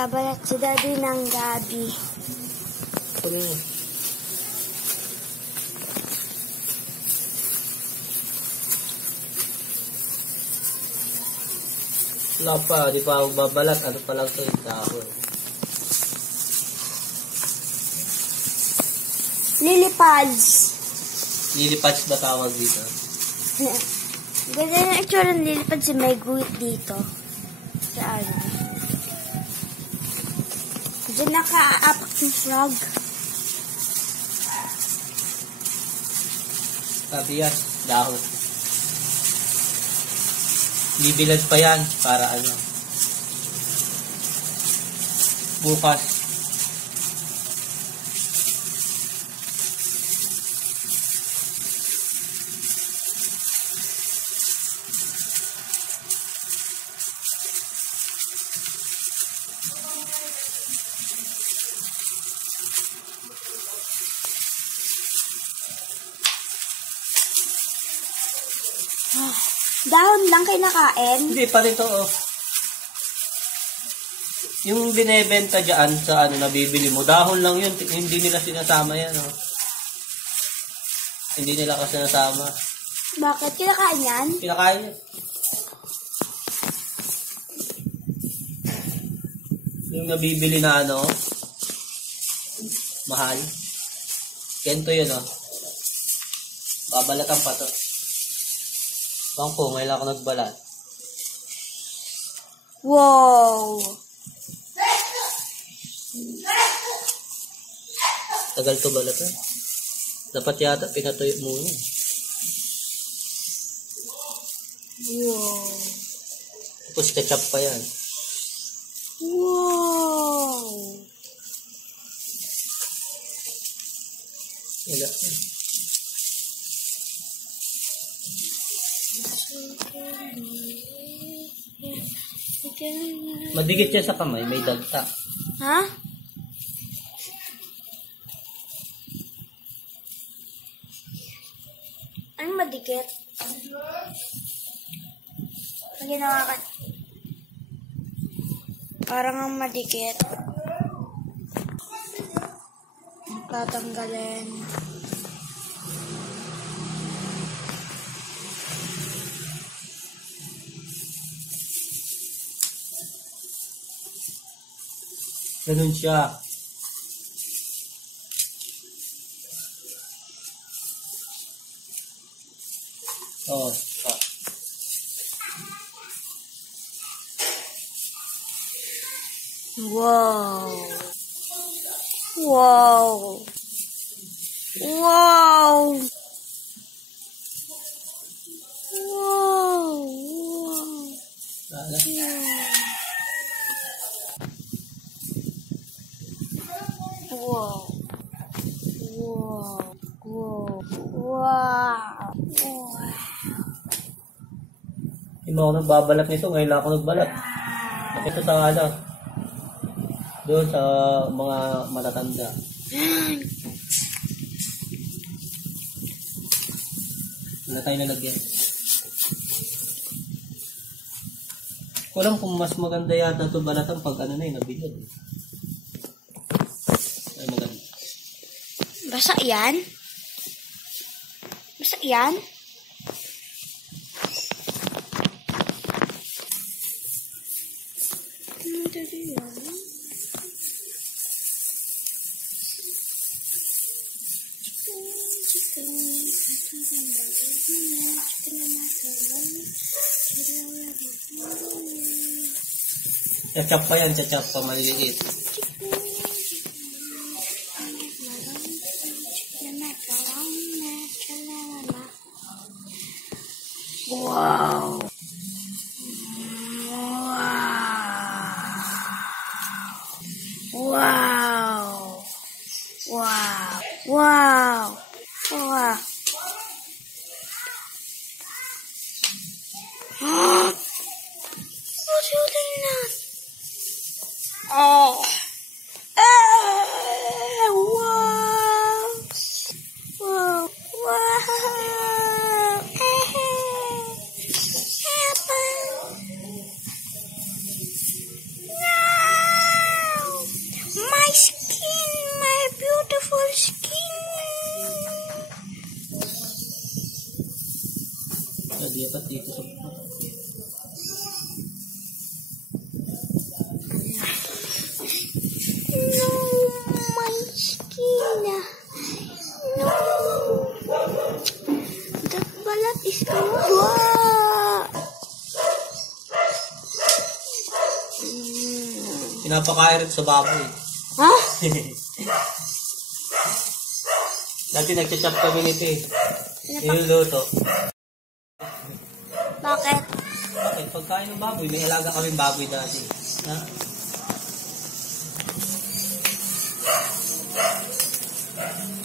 Nagbabalat si Daddy ng gabi. Ano yun? Wala pa, di pa ako babalat. Ano pa lang ito yung dahon. Lilipads. Lilipads ba tawag dito? Ganda yung itsura ng lilipads. May guhit dito. Sa ano. Diyan nakaapak yung frog. Sabi yan, dahon. Bibilad pa yan para ano. Bukas. Dahon lang kinakain? Hindi pa rito, oh. Yung binebenta dyan sa ano, nabibili mo, dahon lang yun. Hindi nila sinasama yan, oh. Hindi nila kasi sinasama. Bakit? Kinakain yan? Kinakain yan. Yung nabibili na ano, mahal. Kento yun, oh. Babalatan pa to. Bang po, ngayon ako nagbalat. Wow! Tagal to balat, eh. Dapat yata pinatuyo muna. Wow! Tapos ketchup pa yan. Wow! Wala. Madikit yan sa kamay, may dagta. Ha? Anong madikit? Ang ginawa ka? Parang ang madikit. Tatanggalin. Ganun siya. Oh, ah. Wow. Wow. Wow. Wow. Wala. Wow. Wow. Wow. Wow. Hindi mo ako nagbabalat nito, ngayon lang ako nagbalat. Kasi ito sa ano, doon sa mga matatanda. Wala tayo nalagyan. Kulang kung mas maganda yata ito balatan pag ano na yun, nabilad. Ay, maganda. Basa yan? Basa yan? Chachap pa yan, chachap pa maliliit. Wow. Wow. Wow. Wow. Wow. What's holding that? Oh. Wow. Wow. Wow. Apple. No. Dapat dito sa... No, my skin. No. That balat is wow. Pinapakain rin sa baboy. Ha? Dati nagchachap kami nito eh. Niluluto. Bakit? Bakit? Pagkain ng baboy, may alaga kaming baboy dati. Ha?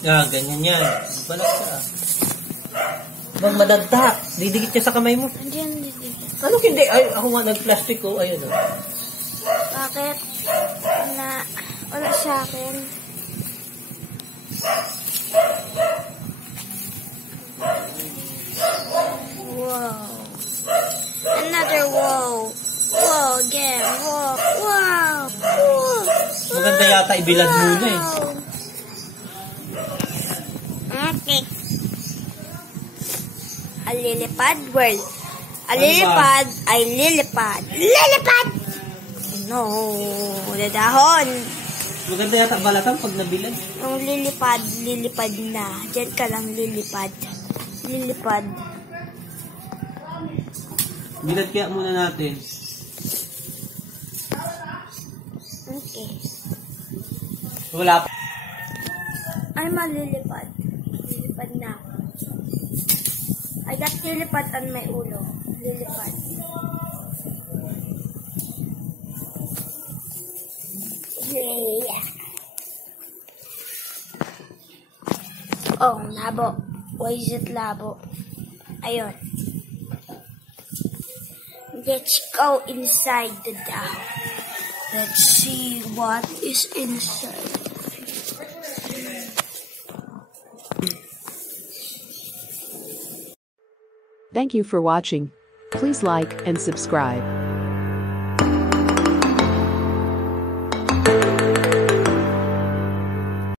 Yan, ganyan yan. Balat ka. Bang madagta. Didikit niya sa kamay mo. Andiyan, didikit. Ano hindi? Ay, ako nga nag-plastic ko. Ayun o. Bakit? Wala sa akin. Wow. Another wow. Wow again. Wow. Wow. Wow. Maganda yata ibilad muna eh. Okay. Alilipad world. Alilipad ay lilipad. Lilipad! No, dadahon. Maganda yata balatan pag nabilad. Yung lilipad, lilipad na. Diyan ka lang lilipad. Lilipad. Bilad kaya muna natin. Okay. Wala pa. Ay, malilipad. Lilipad na. Ay, dat lilipad ang may ulo. Lilipad. Yeah. Oh, labo. Why is it labo? Ayun. Let's go inside the dam. Let's see what is inside. Thank you for watching. Please like and subscribe.